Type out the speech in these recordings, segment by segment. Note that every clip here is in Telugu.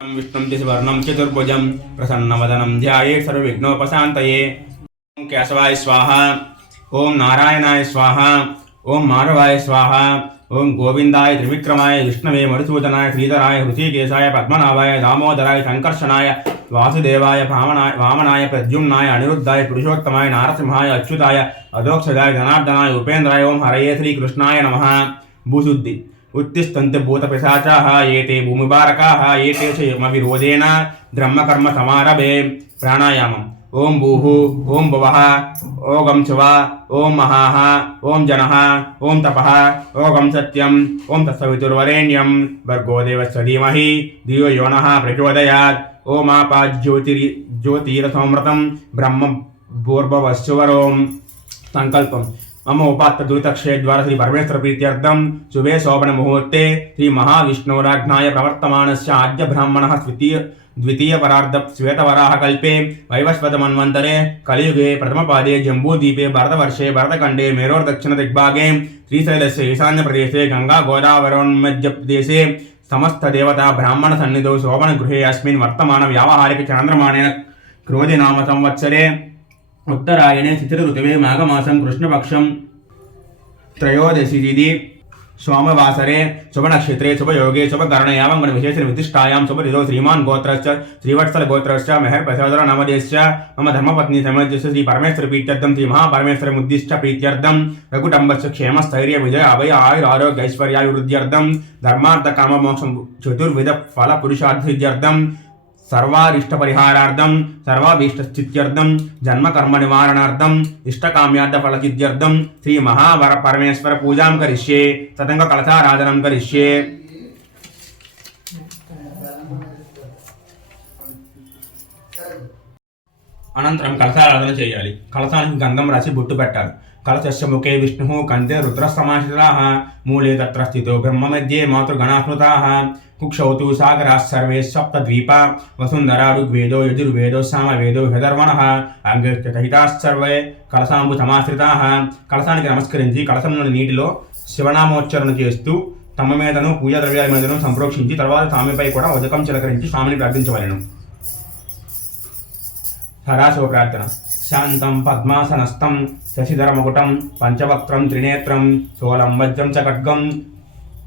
विष्णुं च सुवर्णं चतुर्भुजं प्रसन्नवदनं ध्यायेत् सर्वविघ्नोपशान्तये। ओम केशवाय स्वाहा, ओम नारायणाय स्वाहा, ओम माधवाय स्वाहा, ओम गोविंदाय त्रिविक्रमाय विष्णवे मधुसूदनाय श्रीधराय हृषिकेशाय पद्मनाभाय दामोदराय संकर्षणाय वासुदेवाय वामनाय प्रद्युम्नाय अनिरुद्धाय पुरुषोत्तमाय नारसिंहाय अच्युताय अधोक्षजाय जनार्दनाय उपेन्द्राय ओम हरये श्रीकृष्णाय नमः। भूशुद्धि उत्तिष्ठन्ते भूतपिशाचाः एते भूमिबारकाः एते च यमविरोधेन ब्रह्मकर्म समारभे। प्राणायामम् ओम भूः ओम भुवः ओम शिवा ओम महाः ओम जनः ओम तपः ओम सत्यम् ओम तत्सवितुर्वरेण्यं भर्गो देवस्य धीमहि धियो यो नः प्रचोदयात्। ओम ज्योतिरसमृतं ब्रह्म भूर्भुवस्सुवरोम। संकल्पम् मम उपात्त दुरितक्षय द्वारा श्री परमेश्वर प्रीत्यर्थम शुभे शोभन मुहूर्ते श्री महाविष्णुराज्ञाय प्रवर्तमानस्य आद्य ब्राह्मणः द्वितीय परार्ध श्वेतवराह कल्पे वैवस्वत मन्वन्तरे कलियुगे प्रथमपादे जम्बूद्वीपे भरतवर्षे भरतखण्डे मेरोर्दक्षिण दिग्भागे श्रीशैलस्य ईशान्य प्रदेशे गंगा गोदावरोन्मध्य प्रदेशे समस्त देवता ब्राह्मण सन्निधौ शोभन गृहे अस्मिन् वर्तमान व्यावहारिक चांद्रमानेन क्रोधि नाम संवत्सरे उत्तरायणे चित्र ऋतुवे माघमासं कृष्णपक्षं त्रयोदशी तिथि सोमवासरे शुभनक्षत्रे शुभयोगे शुभकरणे यावं विशेष विशिष्टायां शुभऋतौ श्रीमान् गोत्रश्च श्रीवत्सल गोत्रश्च मेहर प्रसादर नामधेयश्च मम धर्मपत्नी समेतस्य श्री परमेश्वर प्रीत्यर्थं श्री महापरमेश्वर मुद्दिष्ट प्रीत्यर्थं रघुटम्बस्य क्षेम स्थैर्य विजय अभय आयुर आरोग्य ऐश्वर्याभिवृद्ध्यर्थं धर्मार्थ काम मोक्ष चतुर्विध फल पुरुषार्थसिद्ध्यर्थं सर्वारिष्ट परिहारार्थं सर्वाभीष्टचित्यर्थं जन्म कर्म निवारणार्थं इष्टकाम्यार्थ फलसिद्ध्यर्थं श्री महावर परमेश्वर पूजां करिष्ये तदंग कलशाराधनं करिष्ये। అనంతరం కలశారాధన చేయాలి। కలశానికి గంధం రాసి బొట్టు పెట్టాలి। కలశస్య ముఖే విష్ణుః కంఠే రుద్రస్తమాశ్రితాః మూలే తత్ర స్థితో బ్రహ్మ మధ్యే మాతృగణాస్మృతాః కుక్షౌ తు సాగరాः సర్వే సప్తద్వీపా వసుంధరా ఋగ్వేదో యజుర్వేదో సామవేదో హృదర్వణః అంగహితాः సర్వే కలశాంబు సమాశ్రితాః। కలశానికి నమస్కరించి కలశంలోని నీటిలో శివనామోచ్చరణ చేస్తూ తమ మీదను పూజా ద్రవ్యాల మీదను సంప్రోక్షించి తర్వాత స్వామిపై కూడా ఉదకం చిలకరించి స్వామిని ప్రార్థించవలెను। हराशो प्रार्थना शांतं पद्मासनस्थं शशिधरमुकुटं पंचवक्त्रं त्रिनेत्रं सोलं वज्रं च खड्गं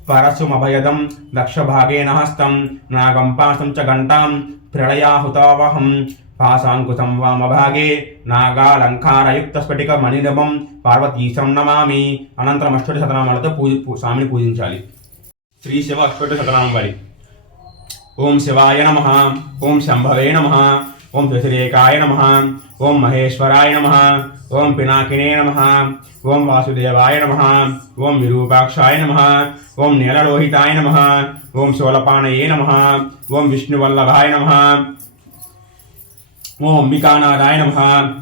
परशुमभयदं दक्षभागेन हस्तं नागं पाशं च घण्टां प्रलयाहुतावहं पाशाङ्कुशं वामभागे नागालङ्कारयुक्तस्फटिकमणिनभं पार्वतीशं नमामि। अनन्तरम् अष्टोत्तरशतनामालతో స్వామిని పూజించాలి। శ్రీ శివ అష్టోత్తరశతనామావళి। ఓం శివాయ నమః, ఓం శంభవే నమః, ओम त्रिशिरेकाय नमः, ओम महेश्वराय नमः, ओम पिनाकिने नमः, ओम वासुदेवाय नमः, ओम विरूपाक्षाय नमः, ओम नीललोहिताय नमः, ओम शूलपाणये नमः, ओम विष्णुवल्लभाय नमः, ओम अंबिकानाथाय नमः,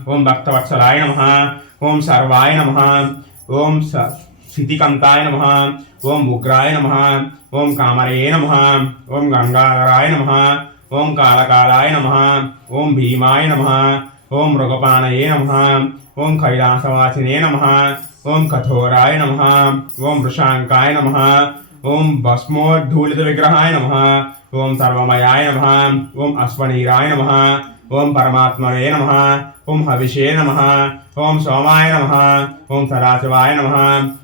ओम भक्तवत्सलाय नमः, ओम सर्वाय नमः, ओम सिद्धिकान्ताय नमः, ओम उग्राय नमः, ओम कामरये नमः, ओम गंगाधराय नमः, ओम कालकालाय नमः, ओम भीमाय नमः, ओम मृगपाणये नमः, ओम कैलासवासिने नमः, ओम कठोराय नमः, ओम वृषांकाय नमः, ओम भस्मोद्धूलित विग्रहाय नमः, ओम सर्वमयाय नमः, ओम अश्वनीराय नमः, ओम परमात्मने नमः, ओम हविषे नमः, ओम सोमाय नमः, ओम सदाशिवाय नमः,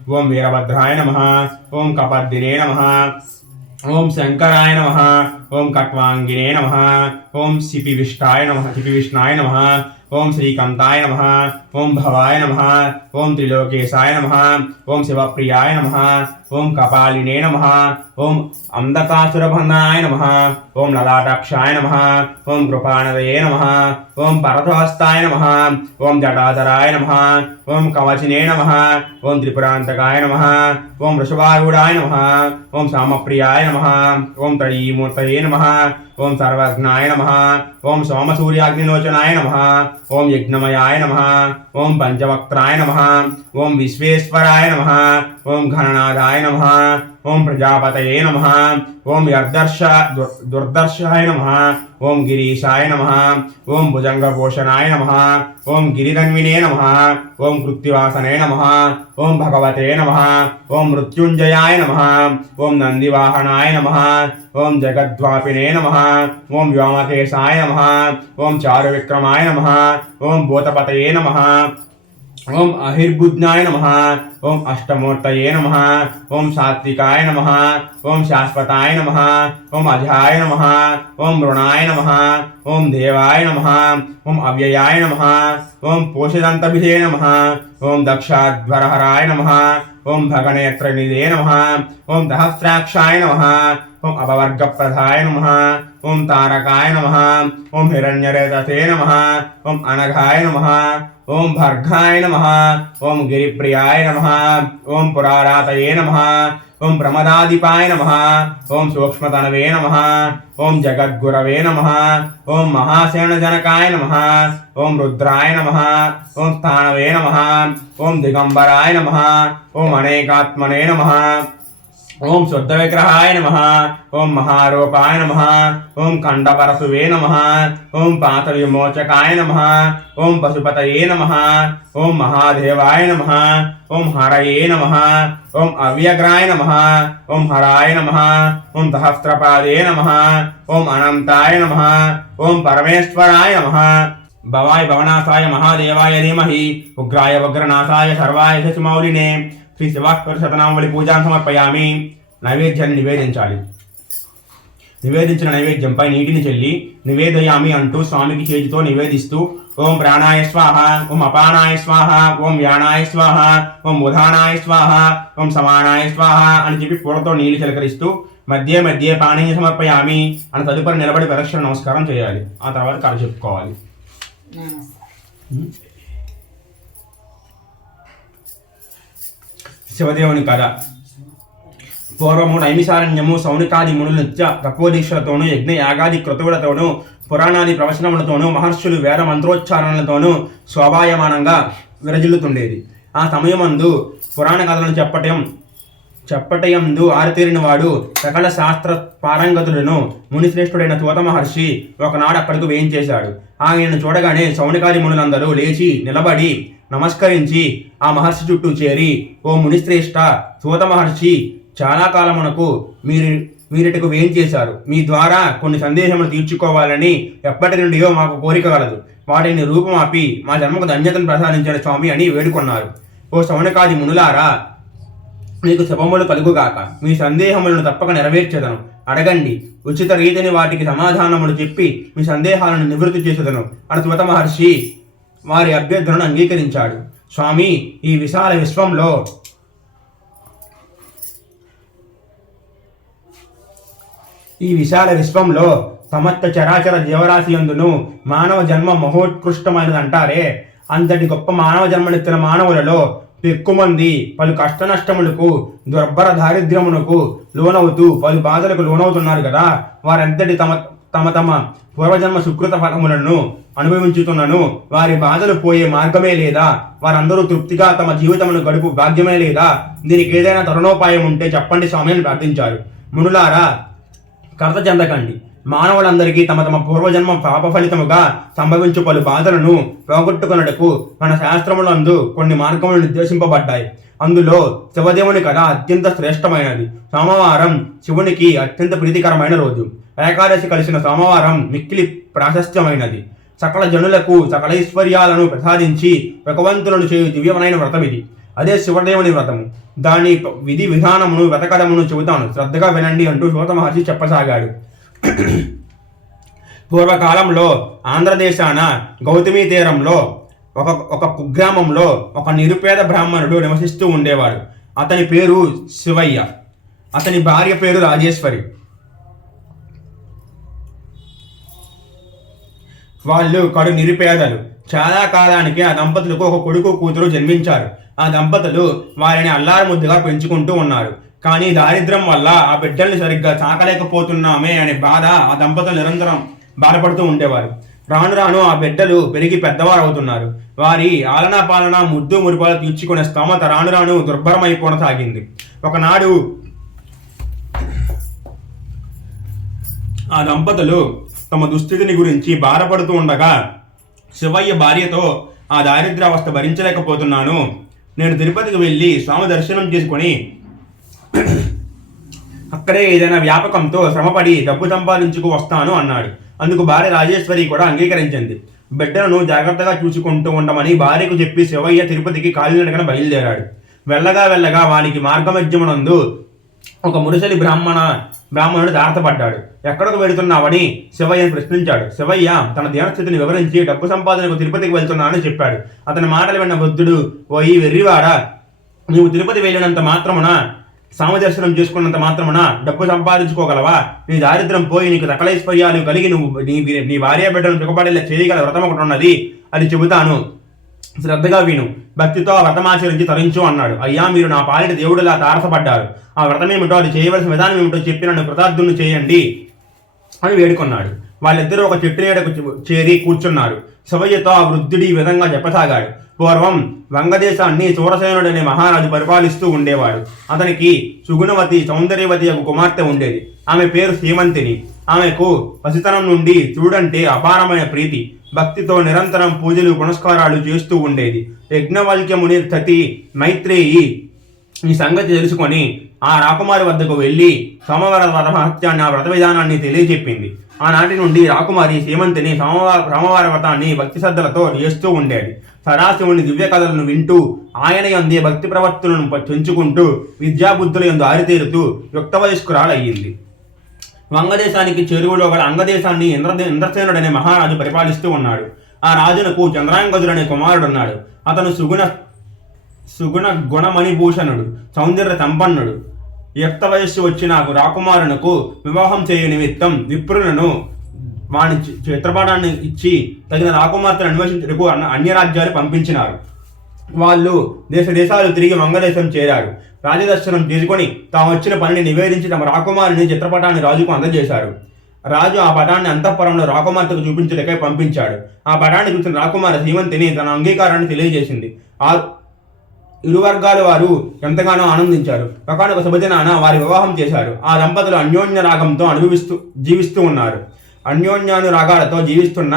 ओम वीरभद्राय नमः, ओम कपद्दिने नमः, ओम शंकराय नमः, ओम कट्वांगिने नमः, ओम शिपिविष्टाय नमः, शिपिविष्णाय नमः, ओम श्रीकांताय नमः, ओम भवाय नमः, ओम त्रिलोकेशाय नमः, ओम शिवप्रियाय नमः, ओम कपालिने नमः, ओम अंधकासुरबन्धनाय नमः, ओम ललाटाक्षाय नमः, ओम कृपानदये नमः, ओम परतहस्ताय नमः, ओम जटाधराय नमः, ओम कवचिने नमः, ओम त्रिपुरान्तकाय नमः, ओम वृषभारूढाय नमः, ओम सामप्रियाय नमः, ओम त्रयीमूर्तये नमः, ओम सर्वज्ञाय नमः, ओम सोमसूर्याग्निलोचनाय नमः, ओम यज्ञमयाय नमः, ओम पंचवक्त्राय नमः, ओम विश्वेश्वराय नमः, ओम घननादाय नमः, ఓం ప్రజాపతయే నమః. ఓం దుర్దర్శాయ నమః. ఓం గిరీశాయ నమః. ఓం భుజంగపోషణాయ నమః. ఓం గిరిధన్వినే నమః. ఓం కృత్తివాసనే నమః. ఓం భగవతే నమః. ఓం మృత్యుంజయాయ నమః. ఓం నందివాహనాయ నమః. ఓం జగద్వాపినే నమః. ఓం వ్యోమకేశాయ నమః. ఓం చారువిక్రమాయ నమః. ఓం భూతపతయే నమః. ఓం అహిర్బుజ్ఞాయ నమః. ఓం అష్టమూర్తయే నమః. ఓం సాత్వికాయ నమః. ఓం శాశ్వతాయ నమః. ఓం అజాయ నమః. ఓం మృణాయ నమః. ఓం దేవాయ నమః. ఓం అవ్యయాయ నమః. ఓం పోషిదంతభిధే నమః. ఓం దక్షాధ్వరహరాయ నమః. ఓం భగనేత్రనిధే నమః. ఓం సహస్రాక్షాయ నమః. ఓం అపవర్గప్రదాయ నమః. ఓం తారకాయ నమః. ఓం హిరణ్యరేతసే నమః. ఓం అనఘాయ నమః. ఓం భర్గాయ నమః. ఓం గిరిప్రియాయ నమః. ఓం పురారాతయే నమః. ఓం ప్రమదాదిపాయ నమః. ఓం సూక్ష్మతనవే నమః. ఓం జగద్గురవే నమః. ఓం మహాసేనజనకాయ నమః. ఓం రుద్రాయ నమః. ఓం స్థానవే నమః. ఓం దిగంబరాయ నమః. ఓం అనేకాత్మనే నమః. ఓం శుద్ధ విగ్రహాయ నమః. ఓం మహారూపాయ నమః. ఓం ఖండపరశువే నమః. ఓం పాత విమోచకాయ నమః. ఓం పశుపతయే నమః. ఓం మహాదేవాయ నమః. ఓం హరయే నమః. ఓం అవ్యగ్రాయ నమః. ఓం హరాయ నమః. ఓం సహస్రపాదే నమః. ఓం అనంతాయ నమః. ఓం పరమేశ్వరాయ నమః. భవాయ భవనాశాయ మహాదేవాయ ధీమహి ఉగ్రాయ ఉగ్రనాశాయ సర్వాయ శశిమౌళినే శ్రీ శివాస్పర శతనామవళి పూజాం సమర్పయామి. నైవేద్యాన్ని నివేదించాలి. నివేదించిన నైవేద్యంపై నీటిని చెల్లి నివేదయామి అంటూ స్వామికి చేతితో నివేదిస్తూ ఓం ప్రాణాయ స్వాహ, ఓం అపానాయ స్వాహ, ఓం వ్యానాయ స్వాహ, ఓం ఉదానాయ స్వాహ, ఓం సమానాయ స్వాహ అని చెప్పి పూలతో నీళ్లు చిలకరిస్తూ మధ్య మధ్య పానీయ సమర్పయామి అని తదుపరి నిలబడి ప్రదక్షిణ నమస్కారం చేయాలి. ఆ తర్వాత కథ చెప్పుకోవాలి. శివదేవుని కథ. పూర్వము నైమిసారణ్యము సౌనికాది మునులు నిత్య తపోదీక్షలతోనూ యజ్ఞ యాగాది క్రతువులతోనూ పురాణాది ప్రవచనములతోనూ మహర్షులు వేద మంత్రోచ్చారణలతోనూ శోభాయమానంగా విరజిల్లుతుండేది. ఆ సమయమందు పురాణ కథలను చెప్పటయందు ఆరితేరిన వాడు సకల శాస్త్ర పారంగతులను మునిశ్రేష్ఠుడైన సూత మహర్షి ఒకనాడు అక్కడికి వేయించేశాడు. ఆయనను చూడగానే సౌనికాది మునులందరూ లేచి నిలబడి నమస్కరించి ఆ మహర్షి చుట్టూ చేరి, ఓ మునిశ్రేష్ఠ, సూత మహర్షి చాలా కాలమునకు మీరిటకు వేయించేశారు. మీ ద్వారా కొన్ని సందేహములు తీర్చుకోవాలని ఎప్పటి నుండియో మాకు కోరిక కలదు. వాటిని రూపమాపి మా జన్మకు ధన్యతను ప్రసాదించిన స్వామి అని వేడుకొన్నారు. ఓ సౌనకాది మునులారా, మీకు శుభములు కలుగుగాక. మీ సందేహములను తప్పక నెరవేర్చెదను. అడగండి, ఉచిత రీతిని వాటికి సమాధానములు చెప్పి మీ సందేహాలను నివృత్తి చేసేదను అని సూత మహర్షి వారి అభ్యర్థనను అంగీకరించాడు. స్వామి, ఈ విశాల విశ్వంలో సమస్త చరాచర జీవరాశి యందును మానవ జన్మ మహోత్కృష్టమైనది అంటారే. అంతటి గొప్ప మానవ జన్మనిచ్చిన మానవులలో ఎక్కుమంది పలు కష్ట నష్టములకు దుర్భర దారిద్ర్యమునకు లోనవుతూ పలు బాధలకు లోనవుతున్నారు కదా. వారంతటి తమ పూర్వజన్మ సుకృత ఫలములను అనుభవించుతున్నను వారి బాధలు పోయే మార్గమే లేదా? వారందరూ తృప్తిగా తమ జీవితమును గడుపు భాగ్యమే లేదా? దీనికి ఏదైనా తరుణోపాయం ఉంటే చెప్పండి స్వామి అని ప్రార్థించారు. మునులారా, కర్త చెందకండి. మానవులందరికీ తమ పూర్వజన్మ పాప ఫలితముగా సంభవించు పలు బాధలను పోగొట్టుకున్నటకు మన శాస్త్రములందు కొన్ని మార్గములు నిర్దేశింపబడ్డాయి. అందులో శివదేవుని కథ అత్యంత శ్రేష్టమైనది. సోమవారం శివునికి అత్యంత ప్రీతికరమైన రోజు. ఏకాదశి కలిసిన సోమవారం మిక్కిలి ప్రాశస్త్యమైనది. సకల జనులకు సకల ఐశ్వర్యాలను ప్రసాదించి భగవంతులను చేయు దివ్యమైన వ్రతం ఇది. అదే శివదేవుని వ్రతము. దాని విధి విధానమును వ్రతకథమును చెబుతాను, శ్రద్ధగా వినండి అంటూ సూత మహర్షి చెప్పసాగాడు. పూర్వకాలంలో ఆంధ్రదేశాన గౌతమి తీరంలో ఒక కుగ్రామంలో ఒక నిరుపేద బ్రాహ్మణుడు నివసిస్తూ ఉండేవాడు. అతని పేరు శివయ్య. అతని భార్య పేరు రాజేశ్వరి. వాళ్ళు కడు నిరుపేదలు. చాలా కాలానికి ఆ దంపతులకు ఒక కొడుకు కూతురు జన్మించారు. ఆ దంపతులు వారిని అల్లారు ముద్దుగా పెంచుకుంటూ ఉన్నారు. కానీ దారిద్ర్యం వల్ల ఆ బిడ్డల్ని సరిగ్గా సాకలేకపోతున్నామే అనే బాధ ఆ దంపతులు నిరంతరం బాధపడుతూ ఉండేవారు. రాను రాను ఆ బిడ్డలు పెరిగి పెద్దవారు అవుతున్నారు. వారి ఆలనా పాలన ముద్దు మురిపాలు తీర్చుకునే స్తోమత రాను రాను దుర్భరమైపోనసాగింది. ఒకనాడు ఆ దంపతులు తమ దుస్థితిని గురించి బాధపడుతూ ఉండగా శివయ్య భార్యతో, ఆ దారిద్ర్యావస్థ భరించలేకపోతున్నాను, నేను తిరుపతికి వెళ్ళి స్వామి దర్శనం చేసుకొని అక్కడే ఏదైనా వ్యాపకంతో శ్రమపడి డబ్బు సంపాదించుకు వస్తాను అన్నాడు. అందుకు భార్య రాజేశ్వరి కూడా అంగీకరించింది. బిడ్డలను జాగ్రత్తగా చూసుకుంటూ ఉండమని భార్యకు చెప్పి శివయ్య తిరుపతికి కాలినడకన బయలుదేరాడు. వెళ్ళగా వానికి మార్గమధ్యమునందు ఒక ముడిసలి బ్రాహ్మణుడు దారతపడ్డాడు. ఎక్కడకు వెళుతున్నావని శివయ్యను ప్రశ్నించాడు. శివయ్య తన దీనస్థితిని వివరించి డబ్బు సంపాదనకు తిరుపతికి వెళ్తున్నానని చెప్పాడు. అతని మాటలు విన్న వృద్ధుడు, ఓ ఈ వెర్రివాడా, నీవు తిరుపతి వెళ్ళినంత మాత్రమున, సామదర్శనం చేసుకున్నంత మాత్రమున డబ్బు సంపాదించుకోగలవా? నీ దారిద్ర్యం పోయి నీకు సకలైశ్వర్యాలు కలిగి నువ్వు నీ భార్య బిడ్డను సుఖపడేలా చేయగల వ్రతం ఒకటి ఉన్నది, అది చెబుతాను, శ్రద్ధగా విను, భక్తితో ఆ వ్రతమాచరించి తరించు అన్నాడు. అయ్యా, మీరు నా పాలిట దేవుడిలా తారసపడ్డారు. ఆ వ్రతమేమిటో, అది చేయవలసిన విధానం ఏమిటో చెప్పి నన్ను కృతార్థులను చేయండి అని వేడుకొన్నాడు. వాళ్ళిద్దరూ ఒక చెట్టు నీడకు చేరి కూర్చున్నారు. శివయ్యతో ఆ వృద్ధుడి ఈ విధంగా చెప్పసాగాడు. పూర్వం వంగదేశాన్ని సూరసేనుడనే మహారాజు పరిపాలిస్తూ ఉండేవాడు. అతనికి సుగుణవతి సౌందర్యవతి ఒక కుమార్తె ఉండేది. ఆమె పేరు సీమంతిని. ఆమెకు పసితనం నుండి చూడంటే అపారమైన ప్రీతి. భక్తితో నిరంతరం పూజలు పునస్కారాలు చేస్తూ ఉండేది. యజ్ఞవల్క్యముని సతి మైత్రేయి ఈ సంగతి తెలుసుకొని ఆ రాకుమారి వద్దకు వెళ్ళి సోమవార వ్రత మహత్యాన్ని, ఆ వ్రత విధానాన్ని తెలియజెప్పింది. ఆనాటి నుండి రాకుమారి సీమంతిని సోమవార వ్రతాన్ని భక్తి శ్రద్ధలతో చేస్తూ ఉండేది. సదాశివుని దివ్య కథలను వింటూ ఆయన యందే భక్తి ప్రవర్తనను పెంచుకుంటూ విద్యాబుద్ధుల యందు ఆరితేరుతూ యుక్త వయస్కురాలయ్యింది. వంగదేశానికి చెరువులో గల అంగదేశాన్ని ఇంద్రసేనుడనే మహారాజు పరిపాలిస్తూ ఉన్నాడు. ఆ రాజునకు చంద్రాంగదుడనే కుమారుడున్నాడు. అతను సుగుణ గుణమణిభూషణుడు, సౌందర్య సంపన్నుడు. యుక్త వయస్సు వచ్చిన రాకుమారునకు వివాహం చేయు నిమిత్తం విప్రులను వాని చిత్రపటాన్ని ఇచ్చి తగిన రాకుమార్తెను అన్వేషించడానికి అన్య రాజ్యాలు పంపించినారు. వాళ్ళు దేశాలు తిరిగి వంగదేశం చేరారు. రాజదర్శనం చేసుకొని తాము వచ్చిన పనిని నివేదించి తమ రాకుమారిని చిత్రపటాన్ని రాజుకు అందజేశారు. రాజు ఆ పటాన్ని అంతఃపురంలో రాకుమార్తెకు చూపించడానికై పంపించాడు. ఆ పటాన్ని చూసిన రాకుమారి సీమంతిని తన అంగీకారాన్ని తెలియజేసింది. ఇరు వర్గాల వారు ఎంతగానో ఆనందించారు. ఒకనొక శుభదినాన వారి వివాహం చేశారు. ఆ దంపతులు అన్యోన్య రాగంతో జీవిస్తూ ఉన్నారు. అన్యోన్యానురాగాలతో జీవిస్తున్న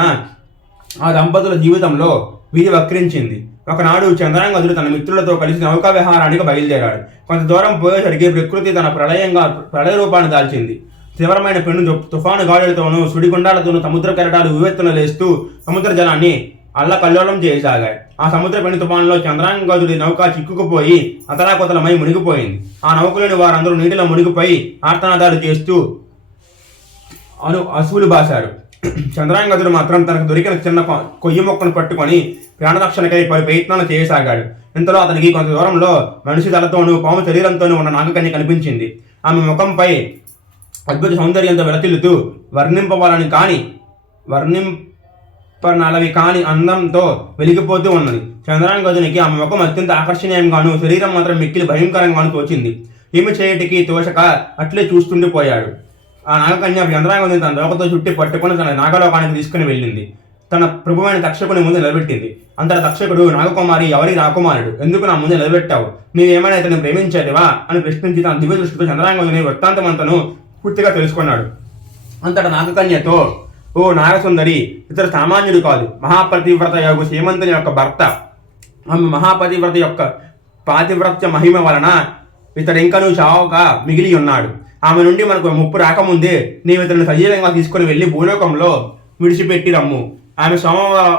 ఆ దంపతుల జీవితంలో వీధి వక్రించింది. ఒకనాడు చంద్రాంగదుడు తన మిత్రులతో కలిసి నౌకా విహారానికి బయలుదేరాడు. కొంత దూరం పోయేసరికి ప్రకృతి తన ప్రళయ రూపాన్ని దాల్చింది. తీవ్రమైన పెను తుఫాను గాలులతోనూ సుడిగుండాలతోనూ సముద్ర కెరటాలు వివెత్తున లేస్తూ సముద్ర జలాన్ని అల్లకల్లోలం చేయసాగాయి. ఆ సముద్ర పెను తుఫానులో చంద్రాంగదుడి నౌక చిక్కుకుపోయి అతలాకుతలమై మునిగిపోయింది. ఆ నౌకలోని వారందరూ నీటిలో మునిగిపోయి ఆర్తనాదాలు చేస్తూ అసువులు బాశారు. చంద్రాంగదుడు మాత్రం తనకు దొరికిన చిన్న కొయ్యి మొక్కను పట్టుకొని ప్రాణరక్షణకై పలు ప్రయత్నాలు చేయసాగాడు. ఇంతలో అతనికి కొంత దూరంలో మనిషి తలతోనూ పాము శరీరంతోనూ ఉన్న నాగకన్య కనిపించింది. ఆమె ముఖంపై అద్భుత సౌందర్యంతో వెలతిల్లుతూ వర్ణింపనలవి కాని అందంతో వెలిగిపోతూ ఉన్నది. చంద్రాంగదునికి ఆమె ముఖం అత్యంత ఆకర్షణీయంగాను, శరీరం మాత్రం మిక్కిలి భయంకరంగాను తోచింది. ఏమి చేయటికి తోచక అట్లే చూస్తుండిపోయాడు. ఆ నాగకన్య చంద్రాంగదుని తన దోకతో చుట్టి పట్టుకుని తన నాగలోకానికి తీసుకుని వెళ్ళింది. తన ప్రభువైన తక్షకుని ముందు నిలబెట్టింది. అంతట తక్షకుడు, నాగకుమారి, ఎవరి రాకుమారుడు, ఎందుకు నా ముందు నిలబెట్టావు? నీవేమైనా ఇతను ప్రేమించేదివా అని ప్రశ్నించి తన దివ్య దృష్టితో చంద్రాంగదుని వృత్తాంతమంతను పూర్తిగా తెలుసుకున్నాడు. అంతట నాగకన్యతో, ఓ నాగసుందరి, ఇతడు సామాన్యుడు కాదు, మహాపతివ్రత యొక్క సీమంతుని యొక్క భర్త. ఆమె మహాపతివ్రత యొక్క పాతివ్రత్య మహిమ వలన ఇతడు ఇంకనూ చావుగా మిగిలి ఉన్నాడు. ఆమె నుండి మనకు ముప్పు రాకముందే నీవు ఇతను సజీవంగా తీసుకుని వెళ్ళి భూలోకంలో విడిచిపెట్టి రమ్ము. ఆమె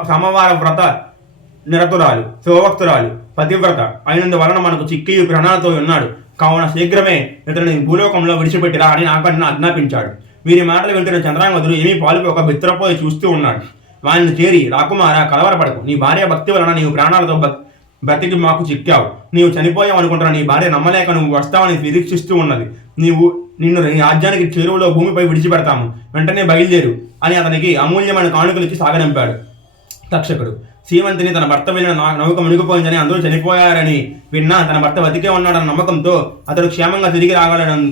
సోమవార వ్రత నిరతురాలు, శివభక్తురాలు, పతివ్రత అయినందువలన మనకు చిక్కి ప్రాణాలతో ఉన్నాడు. కావున శీఘ్రమే ఇతని భూలోకంలో విడిచిపెట్టిరా అని నాకన్నా ఆజ్ఞాపించాడు. వీరి మాటలు వింటున్న చంద్రాంగదుడు ఏమీ పాలుపోక బిత్తరపోయి చూస్తూ ఉన్నాడు. వారిని చేరి, రాకుమార, కలవరపడకు. నీ భార్య భక్తి వలన నీవు ప్రాణాలతో బ్రతికి మాకు చిక్కావు. నీవు చనిపోయావు అనుకుంటున్న నీ భార్య నమ్మలేక నువ్వు వస్తావని నిరీక్షిస్తూ ఉన్నది. నిన్ను రాజ్యానికి చెరువులో భూమిపై విడిచిపెడతాము, వెంటనే బయలుదేరు అని అతనికి అమూల్యమైన కానుకలు ఇచ్చి సాగనంపాడు. తక్షకుడు సీమంతిని తన భర్త వెళ్ళిన నౌక మునిగిపోయిందని, అందరూ చనిపోయారని విన్నా తన భర్త బతికే ఉన్నాడన్న నమ్మకంతో అతడు క్షేమంగా తిరిగి రాగలడని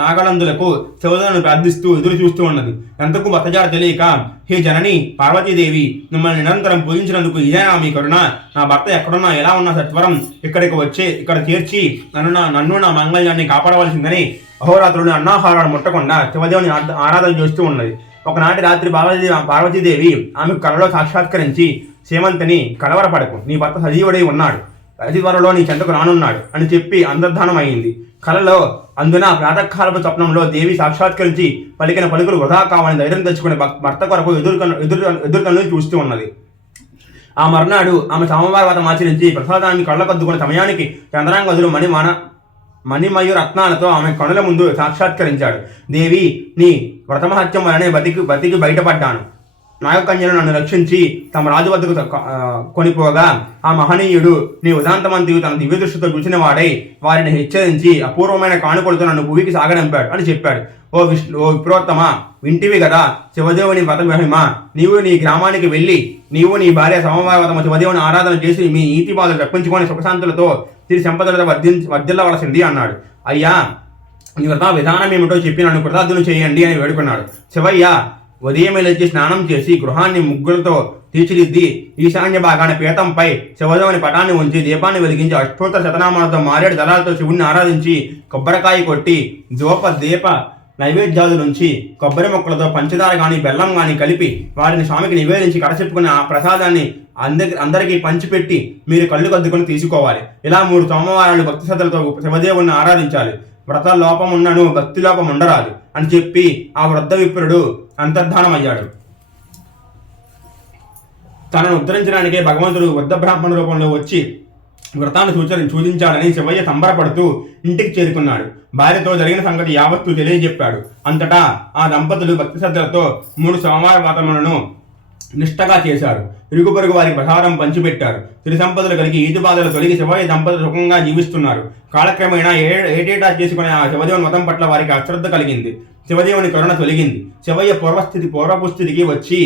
నాగలందులకు శివదేవుని ప్రార్థిస్తూ ఎదురు చూస్తూ ఉన్నది. ఎంతకు భర్తజాడ తెలియక, హే జనని పార్వతీదేవి, మిమ్మల్ని నిరంతరం పూజించినందుకు ఇదేనా మీ కరుణ? నా భర్త ఎక్కడున్నా ఎలా ఉన్నా సత్వరం ఇక్కడ చేర్చి నన్ను నా మంగళ్యాన్ని కాపాడవలసిందని అహోరాత్రులు అన్నాహారాలు ముట్టకుండా శివదేవుని ఆరాధన చేస్తూ ఉన్నది. ఒకనాటి రాత్రి పార్వతీదేవి ఆమెకు కలలో సాక్షాత్కరించి, సేమంతిని కలవరపడకు, నీ భర్త సజీవుడై ఉన్నాడు, అతి త్వరలో నీ చెంతకు రానున్నాడు అని చెప్పి అంతర్ధానం అయింది. కలలో అందున ప్రాతకాలపు స్వప్నంలో దేవి సాక్షాత్కరించి పలికిన పలుకులు వృధా కావాలని ధైర్యం తెచ్చుకుని భర్త కొరకు ఎదురుకన్ను చూస్తూ ఉన్నది. ఆ మర్నాడు ఆమె సోమవార వ్రతం ఆచరించి ప్రసాదాన్ని కళ్ళకద్దుకున్న సమయానికి చంద్రాంగదులు మణిమయు రత్నాలతో ఆమె కనుల ముందు సాక్షాత్కరించాడు. దేవి, నీ వ్రతమహత్యం వలనే బతికి బయటపడ్డాను. నాగకన్యను నన్ను రక్షించి తమ రాజు వద్దకు కొనిపోగా ఆ మహనీయుడు నీ ఉదాంతమంతివి తన దివ్య దృష్టితో చూసిన వాడై వారిని హెచ్చరించి అపూర్వమైన కానుకలతో నన్ను భూమికి సాగడంపాడు అని చెప్పాడు. ఓ విప్రోత్తమ, వింటివి కదా శివదేవుని వ్రత మహిమ. నీవు నీ గ్రామానికి వెళ్ళి నీవు నీ భార్య సోమవారవతమ శివదేవుని ఆరాధన చేసి మీ ఈతి బాధలు తప్పించుకొని సుఖశాంతులతో తిరిగి సంపదలతో వర్ధిల్లవలసింది అన్నాడు. అయ్యా, నీ వ్రత విధానం ఏమిటో చెప్పి నన్ను కృతార్థులు చేయండి అని వేడుకున్నాడు. శివయ్య ఉదయమే లేచి స్నానం చేసి గృహాన్ని ముగ్గులతో తీర్చిదిద్ది ఈశాన్య భాగాన పీఠంపై శివదేవుని పటాన్ని ఉంచి దీపాన్ని వెలిగించి అష్టోత్తర శతనామాలతో మారేడు దళాలతో శివుణ్ణి ఆరాధించి కొబ్బరికాయ కొట్టి దీప నైవేద్యాల నుంచి కొబ్బరి మొక్కలతో పంచదార కానీ బెల్లం కానీ కలిపి వాటిని స్వామికి నివేదించి కడచెప్పుకుని ఆ ప్రసాదాన్ని అందరికీ పంచిపెట్టి మీరు కళ్ళు కద్దుకొని తీసుకోవాలి. ఇలా 3 సోమవారాలు భక్తి శ్రద్ధలతో శివదేవుణ్ణి ఆరాధించాలి. వ్రత లోపం ఉన్నను భక్తి లోపం ఉండరాదు అని చెప్పి ఆ వృద్ధ విప్రుడు అంతర్ధానమయ్యాడు. తనను ఉద్ధరించడానికే భగవంతుడు వృద్ధ బ్రాహ్మణ రూపంలో వచ్చి వ్రతాన్ని సూచించాడని శివయ్య సంబరపడుతూ ఇంటికి చేరుకున్నాడు. భార్యతో జరిగిన సంగతి యావత్తు తెలియజెప్పాడు. అంతటా ఆ దంపతులు భక్తి శ్రద్ధలతో 3 సోమవార వ్రతములను నిష్టగా చేశారు. ఇరుగు పొరుగు వారికి ప్రసాదం పంచిపెట్టారు. సిరి సంపదలు కలిగి ఈతి బాధలు తొలగి శివయ్య దంపతులు సుఖంగా జీవిస్తున్నారు. కాలక్రమేణా ఏటేటా చేసుకునే ఆ శివదేవుని మతం పట్ల వారికి అశ్రద్ధ కలిగింది. శివదేవుని కరుణ తొలగింది. శివయ్య పూర్వపు స్థితికి వచ్చి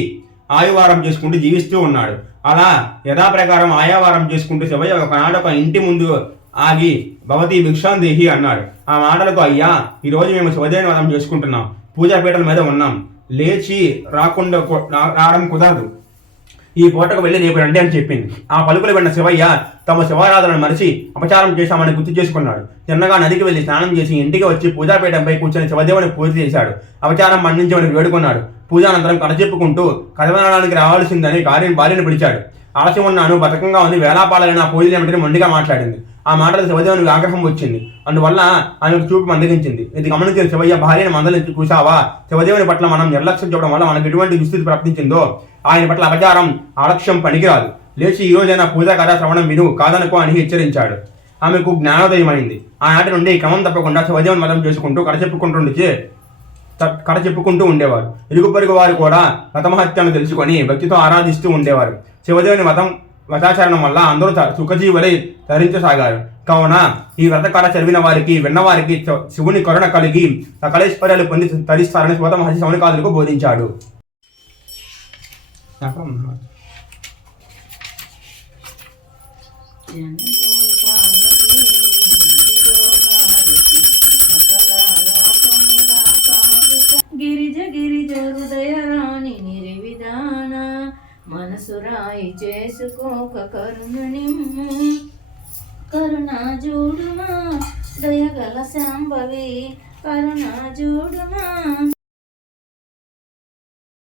ఆయువారం చేసుకుంటూ జీవిస్తూ ఉన్నాడు. అలా యథాప్రకారం ఆయావారం చేసుకుంటూ శివయ్య ఒకనాడు ఒక ఇంటి ముందు ఆగి భవతి భిక్షాందేహి అన్నాడు. ఆ మాటలకు, అయ్యా, ఈరోజు మేము శివదేవుని వ్రతం చేసుకుంటున్నాం, పూజాపీఠల మీద ఉన్నాం, లేచి రావడం కుదరదు, ఈ పూటకు వెళ్ళి రేపు రండి అని చెప్పింది. ఆ పలుకులు విన్న శివయ్య తమ శివారాధనను మరిచి అపచారం చేశామని గుర్తు చేసుకున్నాడు. చిన్నగా నదికి వెళ్లి స్నానం చేసి ఇంటికి వచ్చి పూజాపీఠంపై కూర్చొని శివదేవుని పూజ చేశాడు. అపచారం మన్నించమని వేడుకున్నాడు. పూజానంతరం కథ చెప్పుకుంటూ కథ వినడానికి రావాల్సిందని భార్యను పిలిచాడు. ఆలస్యం ఉన్నాను, బతకంగా ఉంది, వేలాపాలైన పూజలు ఏమిటని మొండిగా మాట్లాడింది. ఆ మాటలు శివదేవునికి ఆగ్రహం వచ్చింది. అందువల్ల ఆమెకు చూపు మందగించింది. ఇది గమనించిన శివయ్య భార్యను మందలించి, చూశావా, శివదేవుని పట్ల మనం నిర్లక్ష్యం చూడడం వల్ల మనకు ఎటువంటి దుస్థితి ప్రాప్తించిందో. ఆయన పట్ల అపచారం ఆలక్ష్యం పనికిరాదు. లేచి ఈ రోజైనా పూజా కథా శ్రవణం విను, కాదనుకో అని హెచ్చరించాడు. ఆమెకు జ్ఞానోదయమైంది. ఆనాటి నుండి క్రమం తప్పకుండా శివదేవుని మతం చేసుకుంటూ కథ చెప్పుకుంటూ ఉండేవారు. ఇరుగు పొరుగు వారు కూడా వ్రతమహత్యాన్ని తెలుసుకొని భక్తితో ఆరాధిస్తూ ఉండేవారు. శివదేవుని వ్రతాచరణం వల్ల అందరూ సుఖజీవులై తరించసాగారు. కావున ఈ వ్రతకాల చదివిన వారికి, విన్నవారికి శివుని కరుణ కలిగి సకలేశ్వర్యాలు పొంది తరిస్తారని శివత మహర్షి శౌనకాదులకు బోధించాడు. గిరిజ హృదయరాణి నిర్విధాన మనసురాయి చేసుకోక కరుణా జూడుమా దయగల శాంభవి కరుణా జూడుమా.